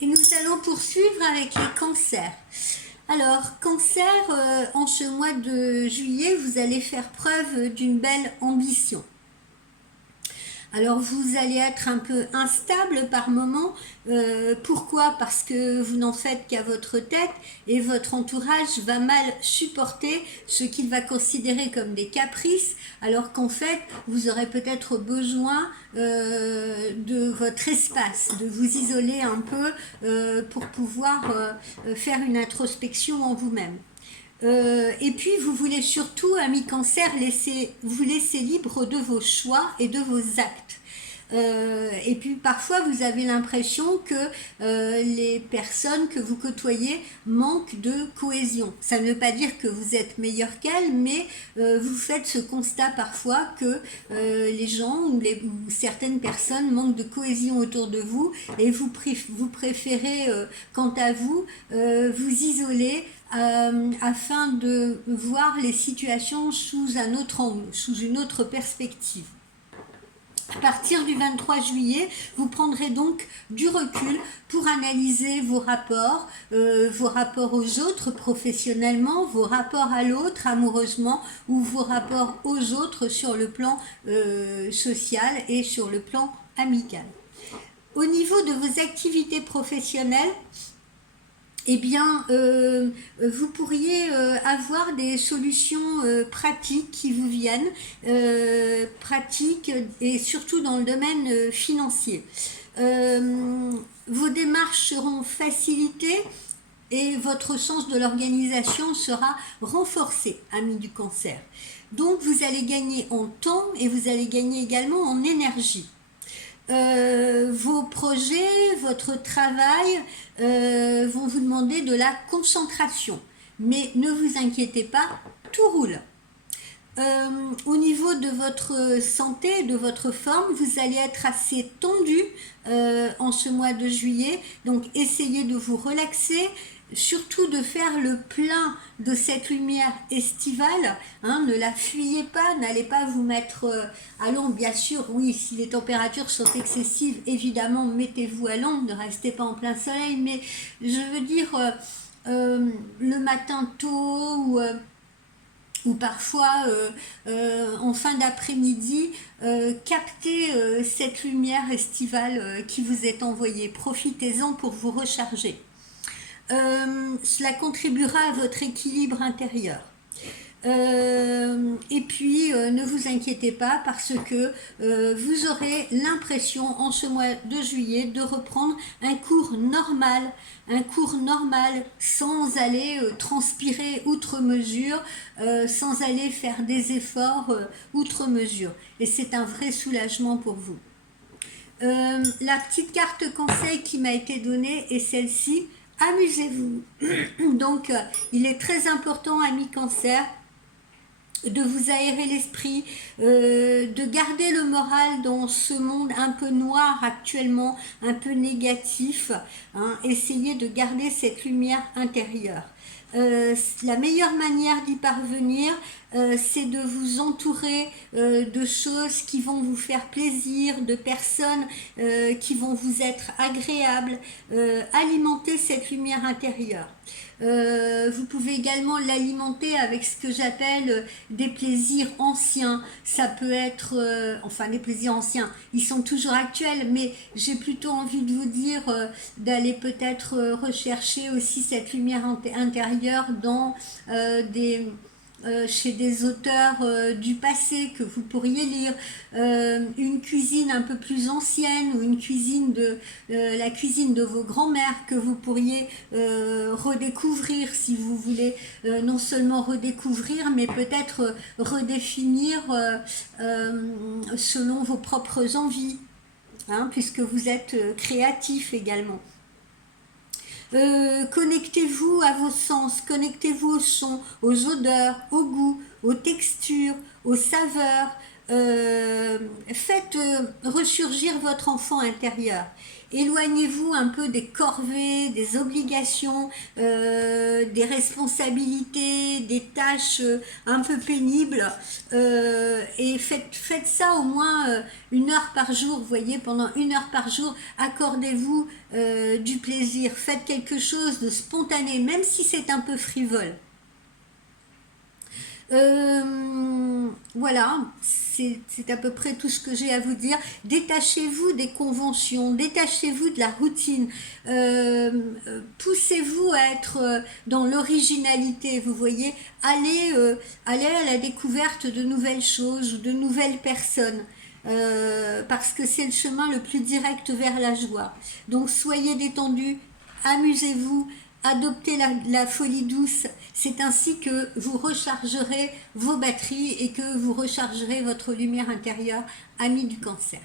Et nous allons poursuivre avec les cancers. Alors, cancer, en ce mois de juillet, vous allez faire preuve d'une belle ambition. Alors vous allez être un peu instable par moment. Pourquoi? Parce que vous n'en faites qu'à votre tête et votre entourage va mal supporter ce qu'il va considérer comme des caprices, alors qu'en fait vous aurez peut-être besoin de votre espace, de vous isoler un peu pour pouvoir faire une introspection en vous-même. Et puis vous voulez surtout, ami cancer, vous laisser libre de vos choix et de vos actes. Et puis parfois vous avez l'impression que les personnes que vous côtoyez manquent de cohésion. Ça ne veut pas dire que vous êtes meilleur qu'elles, mais vous faites ce constat parfois que les gens ou certaines personnes manquent de cohésion autour de vous et vous préférez, quant à vous, vous isoler afin de voir les situations sous un autre angle, sous une autre perspective. À partir du 23 juillet, vous prendrez donc du recul pour analyser vos rapports aux autres professionnellement, vos rapports à l'autre amoureusement ou vos rapports aux autres sur le plan social et sur le plan amical. Au niveau de vos activités professionnelles, eh bien, vous pourriez avoir des solutions pratiques qui vous viennent, pratiques et surtout dans le domaine financier. Vos démarches seront facilitées et votre sens de l'organisation sera renforcé, amis du cancer. Donc, vous allez gagner en temps et vous allez gagner également en énergie. Vos projets, votre travail vont vous demander de la concentration. Mais ne vous inquiétez pas, tout roule. Au niveau de votre santé, de votre forme, vous allez être assez tendu en ce mois de juillet. Donc essayez de vous relaxer, surtout de faire le plein de cette lumière estivale, ne la fuyez pas, n'allez pas vous mettre à l'ombre, bien sûr, oui, si les températures sont excessives, évidemment, mettez-vous à l'ombre, ne restez pas en plein soleil, mais je veux dire, le matin tôt ou parfois en fin d'après-midi, captez cette lumière estivale qui vous est envoyée, profitez-en pour vous recharger. Cela contribuera à votre équilibre intérieur. Et puis ne vous inquiétez pas parce que vous aurez l'impression en ce mois de juillet de reprendre un cours normal sans aller transpirer outre mesure, sans aller faire des efforts outre mesure, et c'est un vrai soulagement pour vous. La petite carte conseil qui m'a été donnée est celle-ci: amusez-vous. Donc il est très important, amis cancer, de vous aérer l'esprit, de garder le moral dans ce monde un peu noir actuellement, un peu négatif, essayez de garder cette lumière intérieure. La meilleure manière d'y parvenir, c'est de vous entourer de choses qui vont vous faire plaisir, de personnes qui vont vous être agréables, alimenter cette lumière intérieure. Vous pouvez également l'alimenter avec ce que j'appelle des plaisirs anciens. Ça peut être, des plaisirs anciens, ils sont toujours actuels, mais j'ai plutôt envie de vous dire d'aller peut-être rechercher aussi cette lumière intérieure dans chez des auteurs du passé que vous pourriez lire, une cuisine un peu plus ancienne ou une cuisine la cuisine de vos grands-mères que vous pourriez redécouvrir si vous voulez, non seulement redécouvrir mais peut-être redéfinir selon vos propres envies, puisque vous êtes créatif également. Connectez-vous à vos sens, connectez-vous au son, aux odeurs, au goût, aux textures, aux saveurs. Faites ressurgir votre enfant intérieur. éloignez-vous un peu des corvées, des obligations, des responsabilités, des tâches un peu pénibles, et faites ça au moins 1 heure par jour, vous voyez, pendant 1 heure par jour, accordez-vous du plaisir, faites quelque chose de spontané, même si c'est un peu frivole. Voilà, c'est à peu près tout ce que j'ai à vous dire. Détachez-vous des conventions, détachez-vous de la routine, poussez-vous à être dans l'originalité, vous voyez, allez à la découverte de nouvelles choses ou de nouvelles personnes. Parce que c'est le chemin le plus direct vers la joie. Donc soyez détendus, amusez-vous, adoptez la folie douce. C'est ainsi que vous rechargerez vos batteries et que vous rechargerez votre lumière intérieure, ami du Cancer.